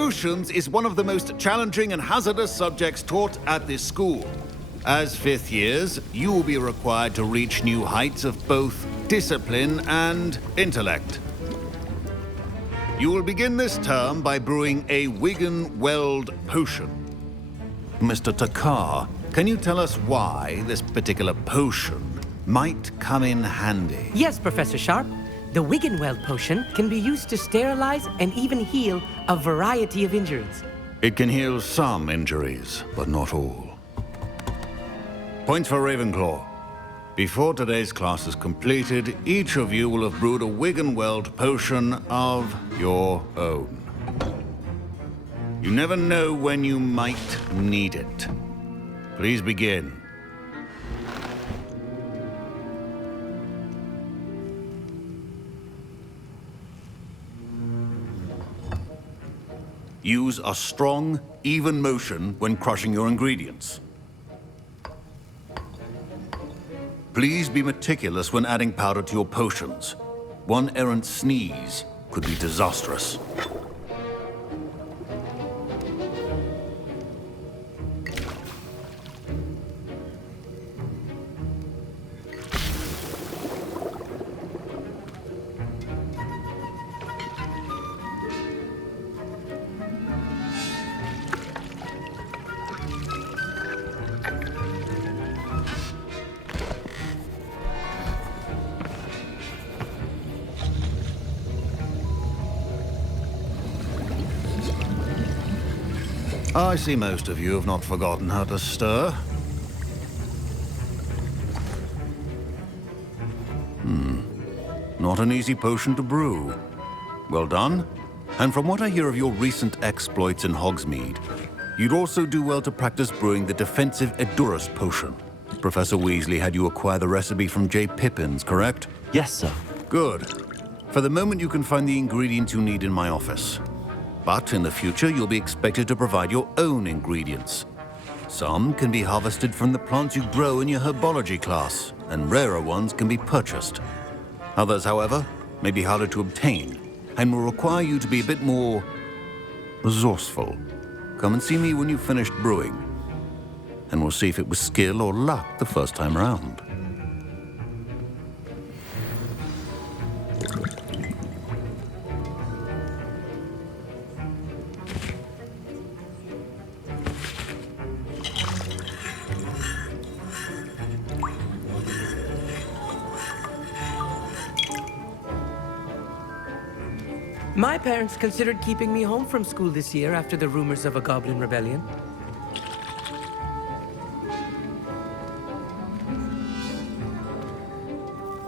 Potions is one of the most challenging and hazardous subjects taught at this school. As fifth years, you will be required to reach new heights of both discipline and intellect. You will begin this term by brewing a Wiggenweld potion. Mr. Takar, can you tell us why this particular potion might come in handy? Yes, Professor Sharp. The Wiggenweld potion can be used to sterilize and even heal a variety of injuries. It can heal some injuries, but not all. Points for Ravenclaw. Before today's class is completed, each of you will have brewed a Wiggenweld potion of your own. You never know when you might need it. Please begin. Use a strong, even motion when crushing your ingredients. Please be meticulous when adding powder to your potions. One errant sneeze could be disastrous. I see most of you have not forgotten how to stir. Not an easy potion to brew. Well done. And from what I hear of your recent exploits in Hogsmeade, you'd also do well to practice brewing the defensive Edurus potion. Professor Weasley had you acquire the recipe from J. Pippins, correct? Yes, sir. Good. For the moment, you can find the ingredients you need in my office. But in the future, you'll be expected to provide your own ingredients. Some can be harvested from the plants you grow in your herbology class, and rarer ones can be purchased. Others, however, may be harder to obtain, and will require you to be a bit more resourceful. Come and see me when you've finished brewing, and we'll see if it was skill or luck the first time around. My parents considered keeping me home from school this year after the rumors of a goblin rebellion.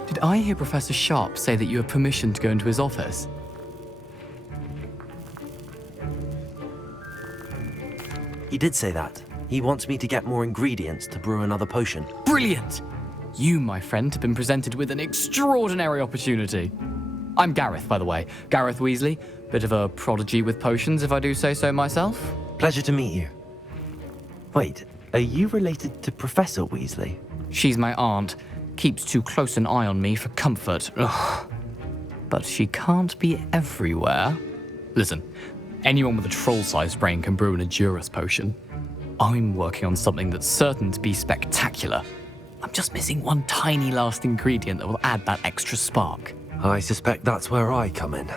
Did I hear Professor Sharp say that you have permission to go into his office? He did say that. He wants me to get more ingredients to brew another potion. Brilliant! You, my friend, have been presented with an extraordinary opportunity. I'm Gareth, by the way. Gareth Weasley. Bit of a prodigy with potions, if I do say so myself. Pleasure to meet you. Wait, are you related to Professor Weasley? She's my aunt. Keeps too close an eye on me for comfort. Ugh. But she can't be everywhere. Listen, anyone with a troll-sized brain can brew an Edurus potion. I'm working on something that's certain to be spectacular. I'm just missing one tiny last ingredient that will add that extra spark. I suspect that's where I come in.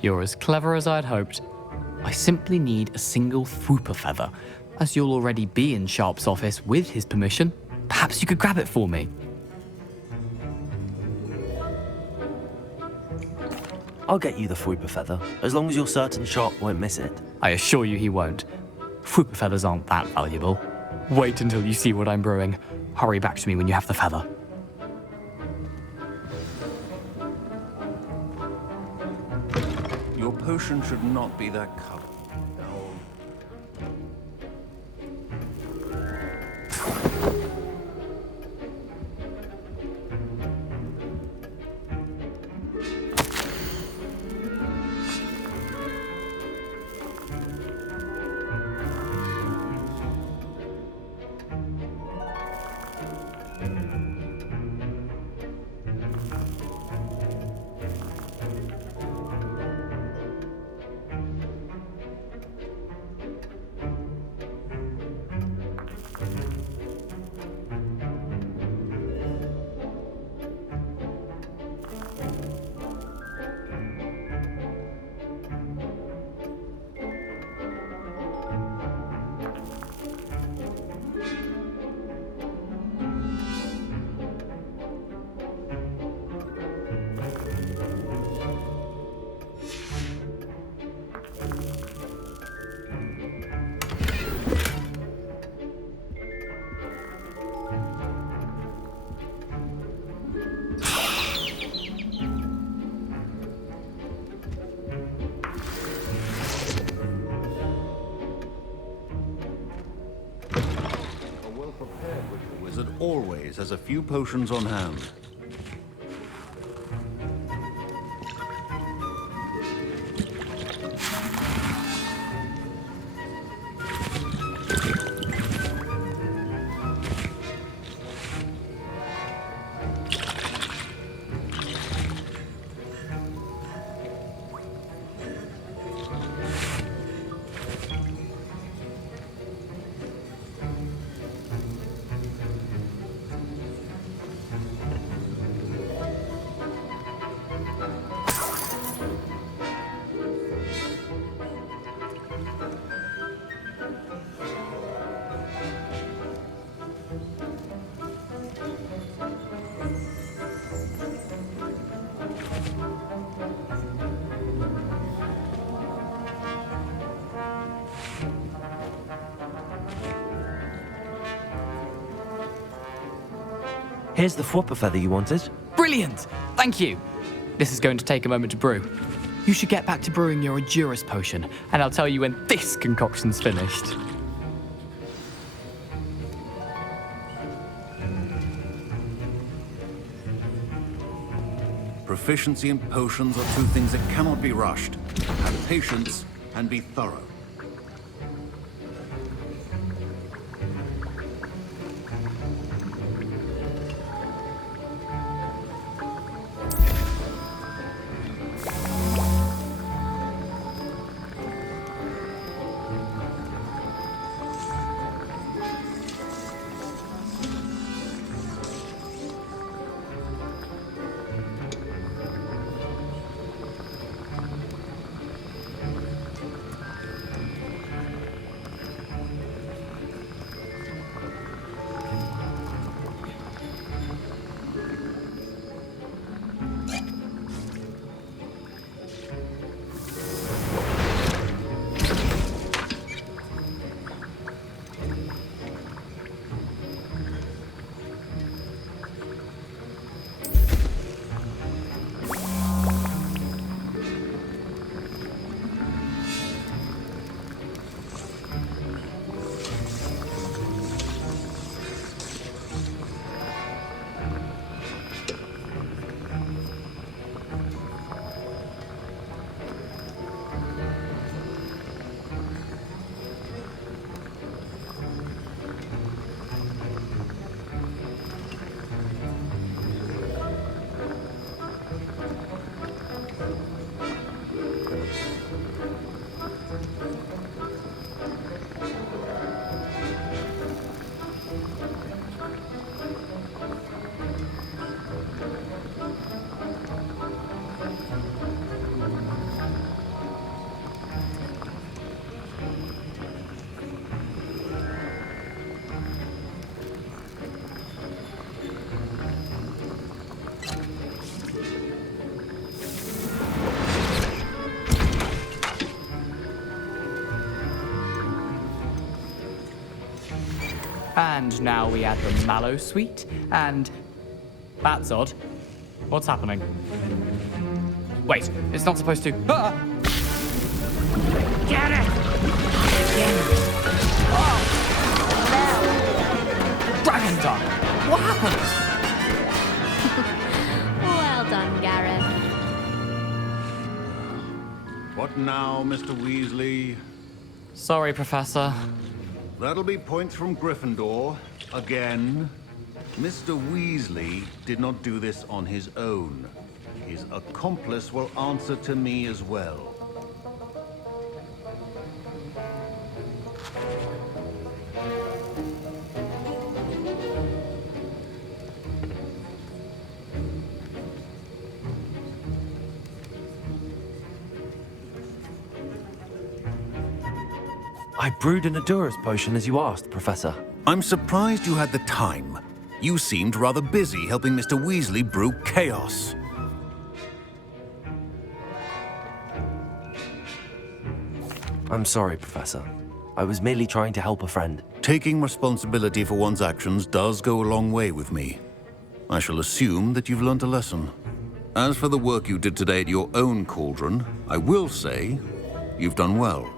You're as clever as I'd hoped. I simply need a single Fwooper feather. As you'll already be in Sharp's office with his permission, perhaps you could grab it for me. I'll get you the Fwooper feather, as long as you're certain Sharp won't miss it. I assure you he won't. Fwooper feathers aren't that valuable. Wait until you see what I'm brewing. Hurry back to me when you have the feather. Your potion should not be that color. well-prepared wizard always has a few potions on hand. Here's the Fwopper feather you wanted. Brilliant! Thank you! This is going to take a moment to brew. You should get back to brewing your Edurus potion, and I'll tell you when this concoction's finished. Proficiency in potions are two things that cannot be rushed. Have patience and be thorough. And now we add the mallow sweet, and... That's odd. What's happening? Wait, it's not supposed to... Ah! Get it! Dragon Tongue! What happened? Well done, Gareth. What now, Mr. Weasley? Sorry, Professor. That'll be points from Gryffindor. Again. Mr. Weasley did not do this on his own. His accomplice will answer to me as well. I brewed an Edurus potion as you asked, Professor. I'm surprised you had the time. You seemed rather busy helping Mr. Weasley brew chaos. I'm sorry, Professor. I was merely trying to help a friend. Taking responsibility for one's actions does go a long way with me. I shall assume that you've learnt a lesson. As for the work you did today at your own cauldron, I will say you've done well.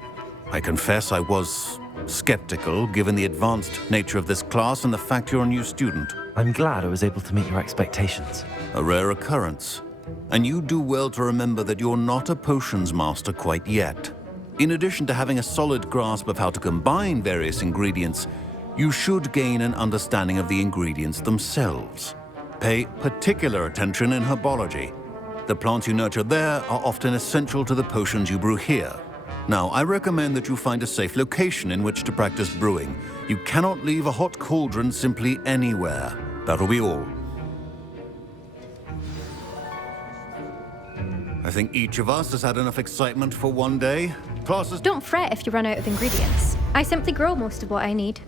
I confess I was skeptical given the advanced nature of this class and the fact you're a new student. I'm glad I was able to meet your expectations. A rare occurrence. And you do well to remember that you're not a potions master quite yet. In addition to having a solid grasp of how to combine various ingredients, you should gain an understanding of the ingredients themselves. Pay particular attention in herbology. The plants you nurture there are often essential to the potions you brew here. Now, I recommend that you find a safe location in which to practice brewing. You cannot leave a hot cauldron simply anywhere. That'll be all. I think each of us has had enough excitement for one day. Classes... Don't fret if you run out of ingredients. I simply grow most of what I need.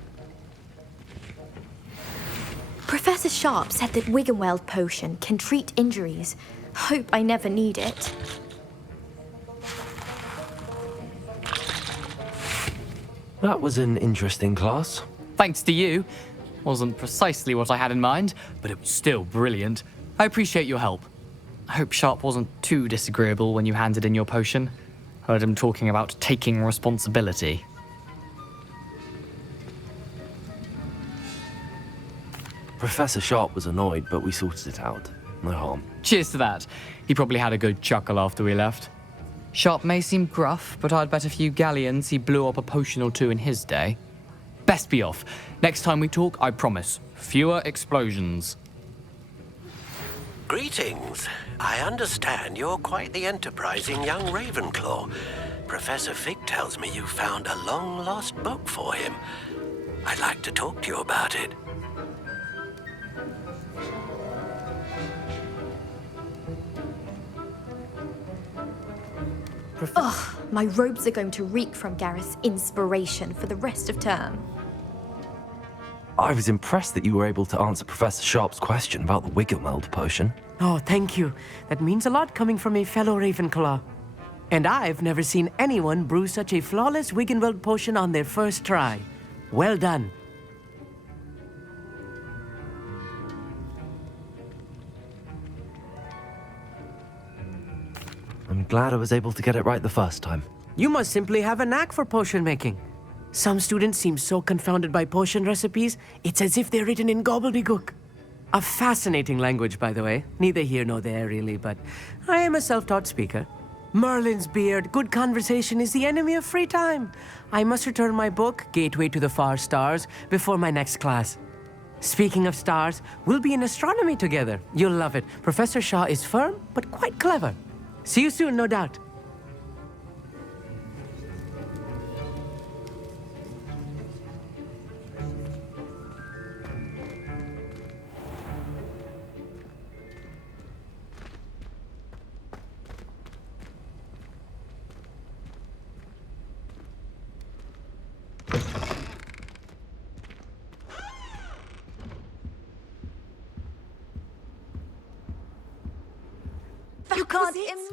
Professor Sharp said that Wiggenweld potion can treat injuries. Hope I never need it. That was an interesting class. Thanks to you. Wasn't precisely what I had in mind, but it was still brilliant. I appreciate your help. I hope Sharp wasn't too disagreeable when you handed in your potion. Heard him talking about taking responsibility. Professor Sharp was annoyed, but we sorted it out. No harm. Cheers to that. He probably had a good chuckle after we left. Sharp may seem gruff, but I'd bet a few galleons he blew up a potion or two in his day. Best be off. Next time we talk, I promise, fewer explosions. Greetings. I understand you're quite the enterprising young Ravenclaw. Professor Fig tells me you found a long-lost book for him. I'd like to talk to you about it. Ugh, my robes are going to reek from Gareth's inspiration for the rest of term. I was impressed that you were able to answer Professor Sharp's question about the Wiggenweld potion. Oh, thank you. That means a lot coming from a fellow Ravenclaw. And I've never seen anyone brew such a flawless Wiggenweld potion on their first try. Well done. I'm glad I was able to get it right the first time. You must simply have a knack for potion making. Some students seem so confounded by potion recipes, it's as if they're written in gobbledygook. A fascinating language, by the way. Neither here nor there, really, but I am a self-taught speaker. Merlin's beard, good conversation is the enemy of free time. I must return my book, Gateway to the Far Stars, before my next class. Speaking of stars, we'll be in astronomy together. You'll love it. Professor Shaw is firm, but quite clever. See you soon, no doubt. You can't imagine.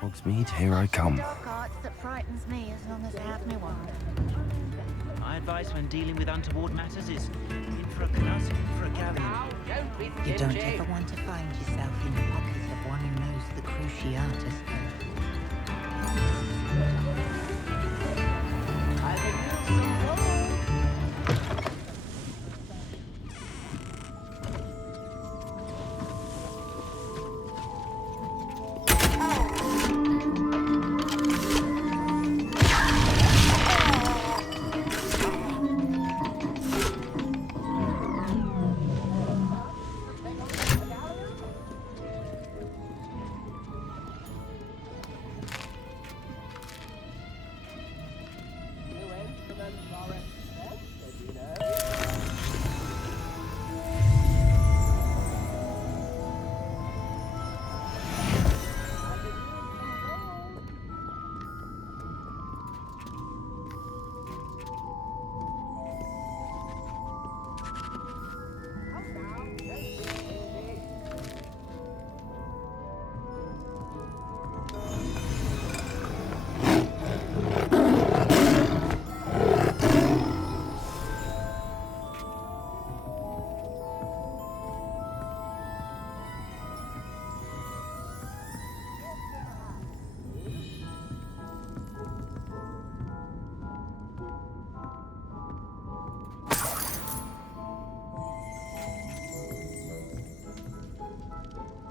Hogsmeade, here I come. Dark arts that frightens me as long as I have me one. My advice when dealing with untoward matters is in for a canus, in for a galley. You don't ever want to find yourself in the pockets of one who knows the Cruciatus.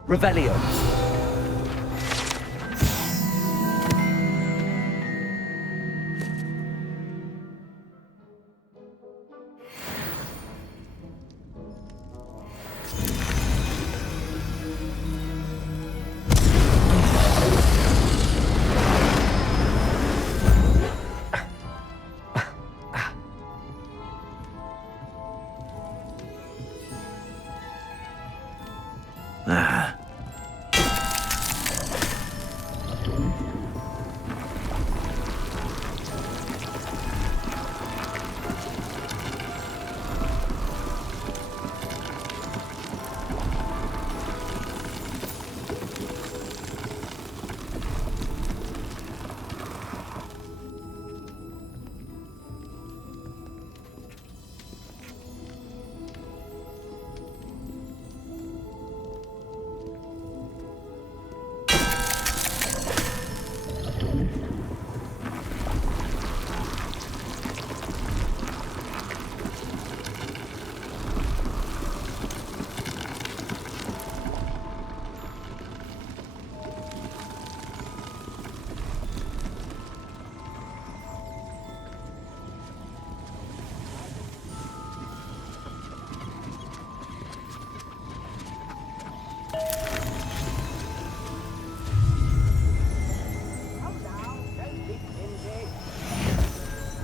Revelio.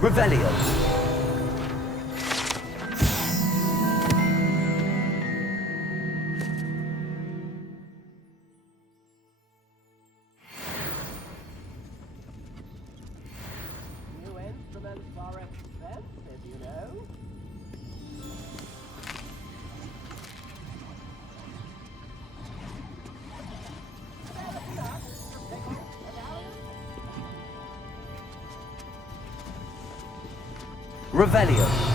Revelio. Revelio.